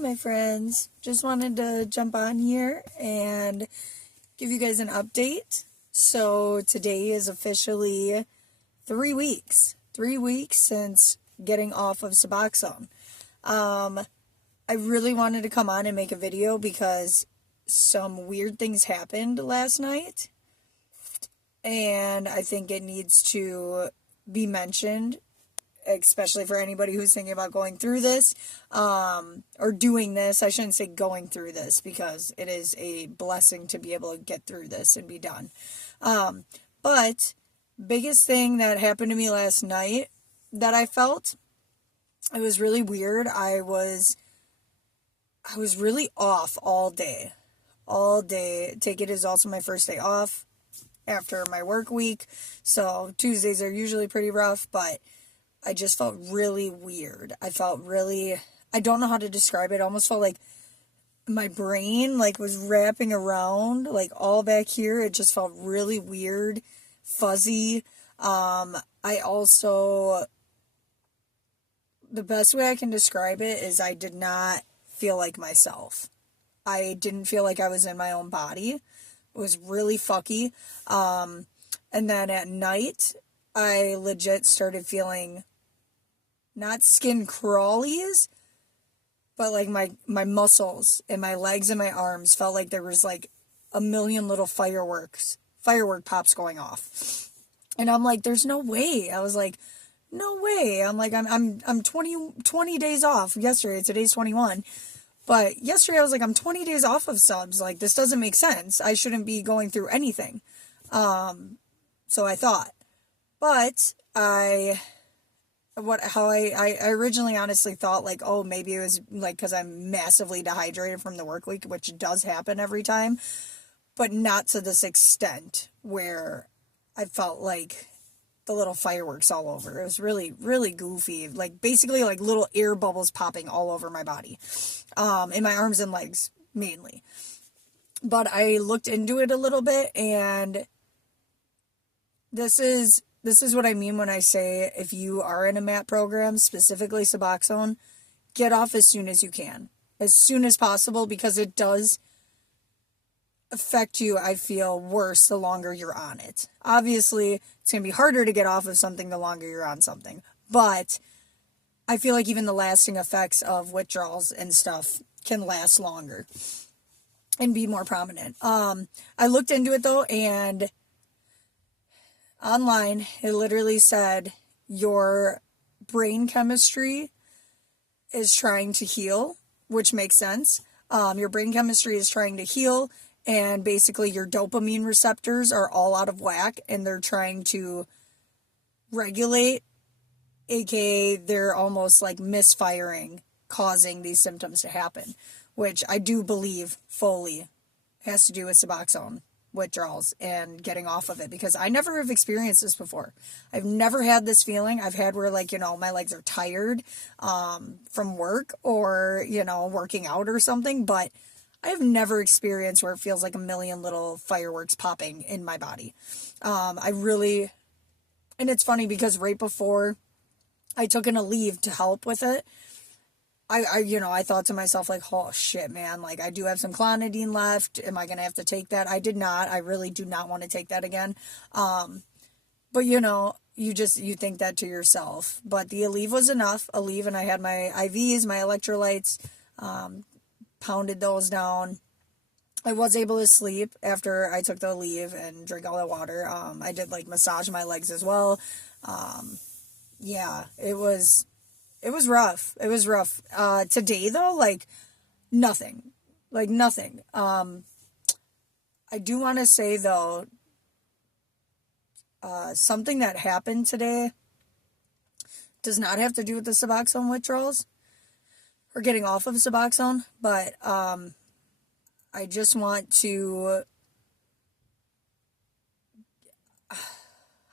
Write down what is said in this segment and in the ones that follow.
my friends. Just wanted to jump on here and give you guys an update. So today is officially 3 weeks. 3 weeks since getting off of Suboxone. I really wanted to come on and make a video because some weird things happened last night. And I think it needs to be mentioned, especially for anybody who's thinking about going through this, or doing this. I shouldn't say going through this because it is a blessing to be able to get through this and be done. But biggest thing that happened to me last night that I felt, it was really weird. I was really off all day. Take it as also my first day off after my work week. So Tuesdays are usually pretty rough, but I just felt really weird. I don't know how to describe it. I almost felt like my brain was wrapping around all back here. It just felt really weird, fuzzy. The best way I can describe it is I did not feel like myself. I didn't feel like I was in my own body. It was really fucky. And then at night, I legit started feeling not skin crawlies, but my muscles and my legs and my arms felt like there was a million little firework pops going off. And I'm like, there's no way. I was like, no way. I'm like, I'm 20 days off yesterday. Today's 21. But yesterday I was like, I'm 20 days off of subs. This doesn't make sense. I shouldn't be going through anything. So I thought. But I originally honestly thought oh, maybe it was because I'm massively dehydrated from the work week, which does happen every time, but not to this extent where I felt the little fireworks all over. It was really, really goofy. Basically little air bubbles popping all over my body. In my arms and legs mainly. But I looked into it a little bit, and this is what I mean when I say if you are in a MAT program, specifically Suboxone, get off as soon as you can. As soon as possible, because it does affect you, I feel, worse the longer you're on it. Obviously, it's going to be harder to get off of something the longer you're on something. But I feel like even the lasting effects of withdrawals and stuff can last longer and be more prominent. I looked into it, though, and online, it literally said your brain chemistry is trying to heal, which makes sense. Your brain chemistry is trying to heal, and basically your dopamine receptors are all out of whack, and they're trying to regulate, aka they're almost misfiring, causing these symptoms to happen, which I do believe fully has to do with Suboxone withdrawals and getting off of it, because I never have experienced this before. I've never had this feeling. I've had where my legs are tired from work or working out or something, but I have never experienced where it feels like a million little fireworks popping in my body. And it's funny because right before I took in a leave to help with it, I thought to myself, oh shit, man, I do have some clonidine left. Am I going to have to take that? I did not. I really do not want to take that again. But you think that to yourself. But the Aleve was enough. Aleve, and I had my IVs, my electrolytes, pounded those down. I was able to sleep after I took the Aleve and drank all the water. I did massage my legs as well. Yeah, it was rough. It was rough. Today though, nothing. Nothing. I do want to say though, something that happened today does not have to do with the Suboxone withdrawals or getting off of Suboxone, but I just want to,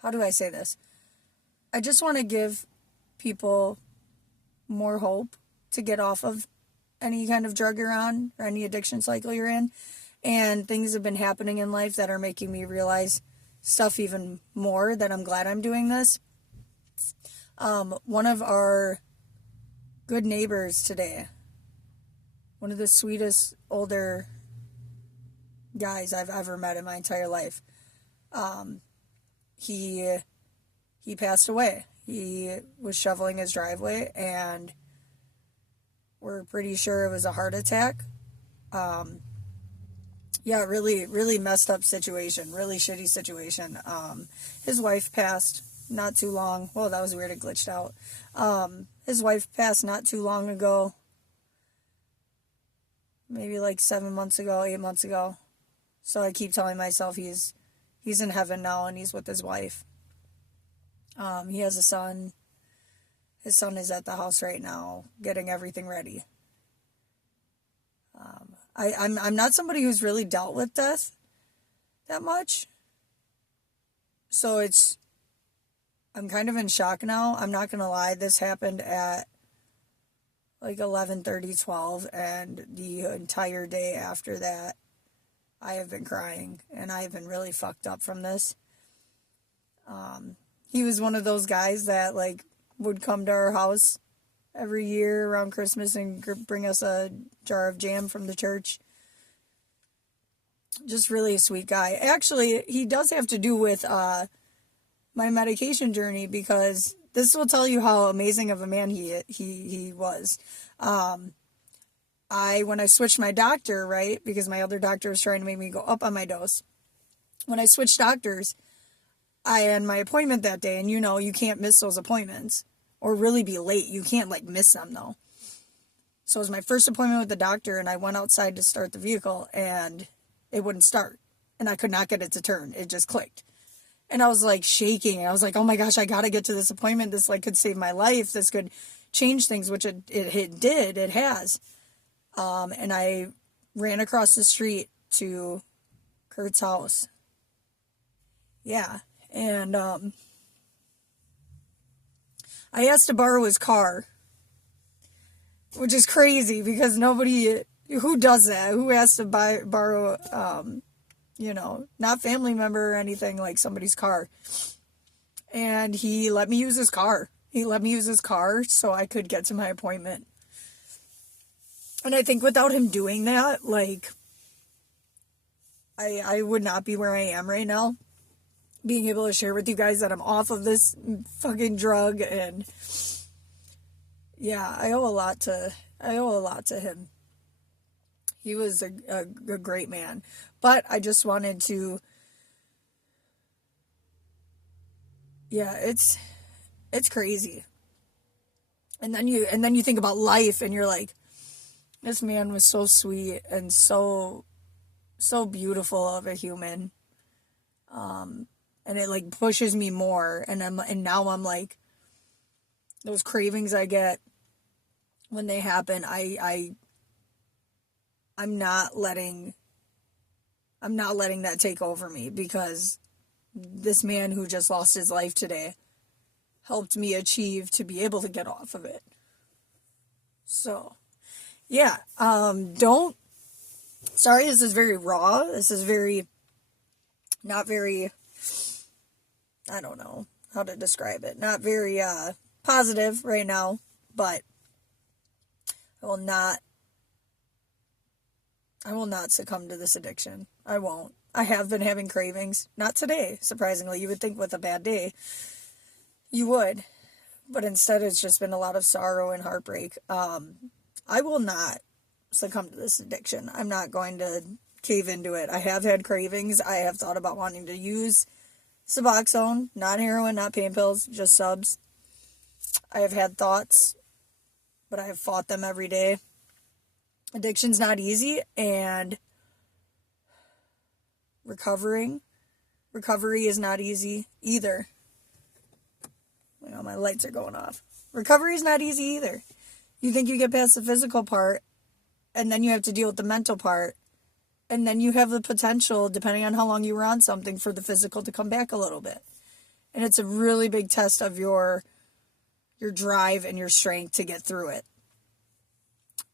how do I say this? I just want to give people more hope to get off of any kind of drug you're on or any addiction cycle you're in. And things have been happening in life that are making me realize stuff even more, that I'm glad I'm doing this. One of our good neighbors today One of the sweetest older guys I've ever met in my entire life. He passed away. He was shoveling his driveway, and we're pretty sure it was a heart attack. Yeah, really, really messed up situation. Really shitty situation. His wife passed not too long. Well, that was weird. It glitched out. His wife passed not too long ago. Maybe like 7 months ago, 8 months ago. So I keep telling myself he's in heaven now and he's with his wife. He has a son. His son is at the house right now, getting everything ready. I'm not somebody who's really dealt with death that much. So I'm kind of in shock now. I'm not going to lie. This happened at like 11:30, 12, and the entire day after that, I have been crying, and I have been really fucked up from this. He was one of those guys that like would come to our house every year around Christmas and bring us a jar of jam from the church. Just really a sweet guy. Actually, he does have to do with my medication journey, because this will tell you how amazing of a man he was. When I switched my doctor, right, because my other doctor was trying to make me go up on my dose. When I switched doctors, I had my appointment that day, and you can't miss those appointments or really be late. You can't like miss them though. So it was my first appointment with the doctor, and I went outside to start the vehicle, and it wouldn't start, and I could not get it to turn. It just clicked. And I was like shaking. I was like, oh my gosh, I got to get to this appointment. This like could save my life. This could change things, which it did. It has. And I ran across the street to Curt's house. Yeah. And I asked to borrow his car, which is crazy because who does that? Who asks to borrow, not family member or anything, like somebody's car. And he let me use his car. He let me use his car so I could get to my appointment. And I think without him doing that, like, I would not be where I am right now. Being able to share with you guys that I'm off of this fucking drug, and yeah, I owe a lot to him. He was a great man. But I just wanted to, yeah, it's crazy. And then you think about life, and you're like, this man was so sweet and so beautiful of a human. And it like pushes me more, and now I'm like, those cravings I get when they happen, I'm not letting that take over me, because this man who just lost his life today helped me achieve to be able to get off of it. So, yeah, sorry, this is very raw. This is not very, I don't know how to describe it. Not very, positive right now, but I will not succumb to this addiction. I won't. I have been having cravings. Not today, surprisingly. You would think with a bad day, you would. But instead, it's just been a lot of sorrow and heartbreak. I will not succumb to this addiction. I'm not going to cave into it. I have had cravings. I have thought about wanting to use Suboxone, not heroin, not pain pills, just subs. I have had thoughts, but I have fought them every day. Addiction's not easy, and recovery is not easy either. My lights are going off. Recovery is not easy either. You think you get past the physical part, and then you have to deal with the mental part, and then you have the potential, depending on how long you were on something, for the physical to come back a little bit. And it's a really big test of your drive and your strength to get through it.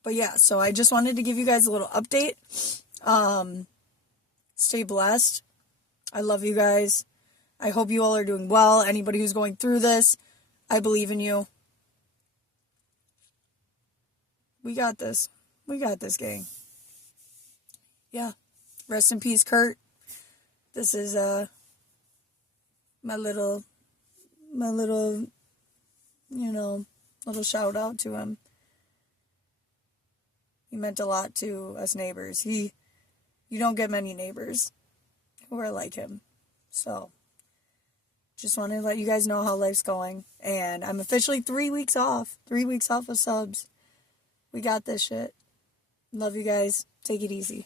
But yeah, so I just wanted to give you guys a little update. Stay blessed. I love you guys. I hope you all are doing well. Anybody who's going through this, I believe in you. We got this. We got this, gang. Yeah. Rest in peace, Curt. This is my little little shout out to him. He meant a lot to us neighbors. You don't get many neighbors who are like him. So, just wanted to let you guys know how life's going. And I'm officially 3 weeks off. 3 weeks off of subs. We got this shit. Love you guys. Take it easy.